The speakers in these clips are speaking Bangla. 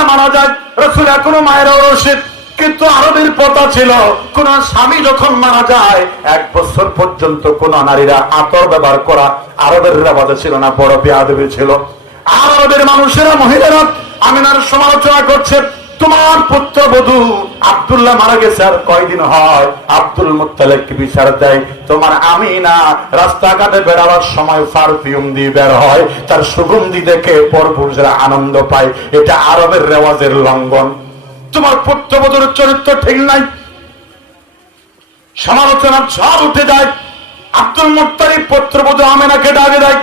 আবদুল্লাহ মারা যায়। রসুল এখনও মায়ের রশিদ কিন্তু আরবের পতা ছিল, কোন স্বামী যখন মারা যায়, এক বছর পর্যন্ত কোন নারীরা আতর ব্যবহার করা আরবের রেবাজে ছিল না, বড় বেয়াদবি ছিল। আরবের মানুষেরা, মহিলারা আমিনার সমালোচনা করছে তোমার পুত্রবধূ আব্দুল্লাহ মারা গেছে আর কয়দিন হয়? আব্দুল মুত্তালেককে বিচার দেয়? তোমার আমিনা রাস্তাঘাটে বেড়াবার সময় পারফিউম দিয়ে বের হয়, তার সুগন্ধি দেখে পরপুরুষেরা আনন্দ পায়। এটা আরবের রেওয়াজের লঙ্ঘন। তোমার পুত্রবধূর চরিত্র ঠিক নাই। সমালোচনার ঝড় উঠে যায়। আব্দুল মুত্তারিব পুত্রবধূ আমেনাকে ডাকে দেয়।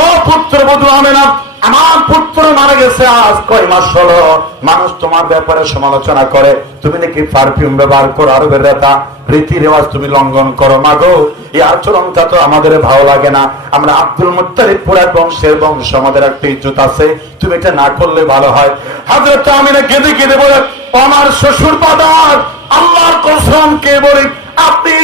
ও পুত্রবধূ আমেনা আমার পুত্র মারা গেছে আজ কয় মাস হলো? মানুষ তোমার ব্যাপারে সমালোচনা করে। তুমি নাকি পারফিউম ব্যবহার করো আরবের রেতা রীতি রেওয়াজ তুমি লঙ্ঘন করো। মাগো এই আচরণটা তো আমাদের ভালো লাগে না। আমরা আব্দুল মুত্তারিব পুরা বংশের বংশ, আমাদের একটা ইজ্জত আছে। তুমি এটা না করলে ভালো হয়। হাজরত আমিনা কেঁদে কেঁদে বলে, "ও আমার শ্বশুর পাদার আল্লাহর কসম কে বলি, আপনি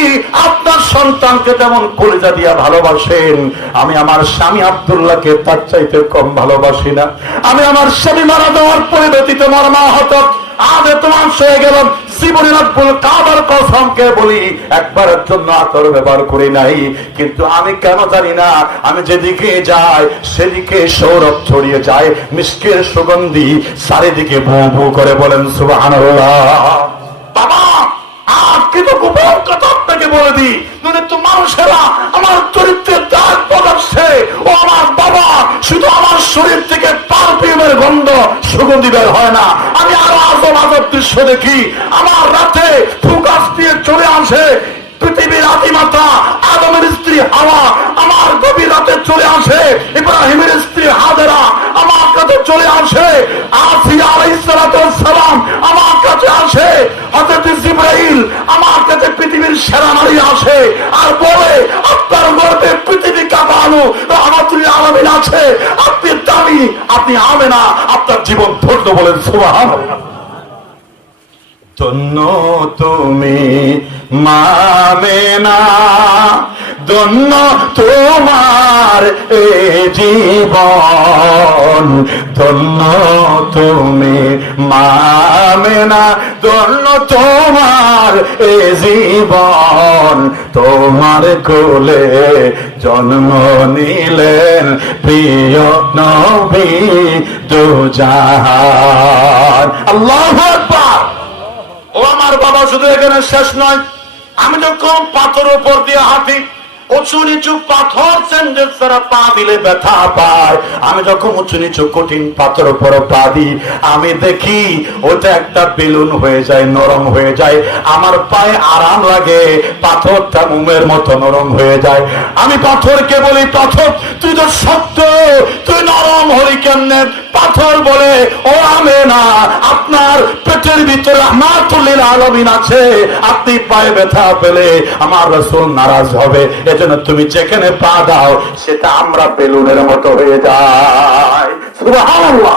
আপনার সন্তানকে যেমন কলিজা দিয়া ভালোবাসেন, আমি আমার স্বামী আব্দুল্লাহকে তার চাইতে কম ভালোবাসি না। আমি আমার স্বামী মারা দেওয়ার পরে ব্যতীত আমার মা হত আজ তোমার গেলাম কাবার কসমকে বলি, একবারের জন্য আতর ব্যবহার করি নাই। কিন্তু আমি কেন জানি না, আমি যেদিকে যাই, সেদিকে সৌরভ ছড়িয়ে যায়। মিষ্কের সুগন্ধি চারিদিকে ভু ভু করে বলেন সুবাহ আজকে তো গোপন কথা আপনাকে বলে দিই মানে তো মানুষেরা আমার চরিত্রের দাগ পড়াচ্ছে ও আমার বাবা শুধু আমার শরীর থেকে পারফিউমের গন্ধ, সুগন্ধি বের হয় না। আমি আরও আজব আজব দৃশ্য দেখি, আমার রাতে ফুকাস দিয়ে চলে আসে আলামিন আছে। আপনি দামি, আপনি আমেনা, আপনার জীবন ধন্য বলেন সুবাহ ধন্য তুমি মামেনা ধন্য তোমার এ জীবন। ধন্য তুমি মামেনা ধন্য তোমার এ জীবন। তোমার কোলে জন্ম নিলেন প্রিয় নবী দুজাহান। আল্লাহ আকবার। ও আমার বাবা, শুধু এখানে শেষ নয়, আমি যখন পাথর উপর দিয়ে হাঁটি উঁচু নিচু পাথর স্যান্ডেল ছাড়া পা দিলে ব্যথা পায়। আমি যখন উঁচু নিচু কঠিন পাথর উপর পা দিই, আমি দেখি ওটা একটা বেলুন হয়ে যায়, নরম হয়ে যায়। আমার পায়ে আরাম লাগে, পাথরটা মুমের মতো নরম হয়ে যায়। আমি পাথরকে বলি, পাথর, তুই তো সত্য তুই নরম হলি কেমনে? পাথর বলে, ও আমে না আপনার পেটের ভিতরে রহমাতুল্লিল আলমিন আছে। আপনি পায়ে ব্যথা পেলে আমার রসুল নারাজ হবে। এজন্য তুমি যেখানে পা দাও, সেটা আমরা বেলুনের মতো হয়ে যায়। সত্য আমরা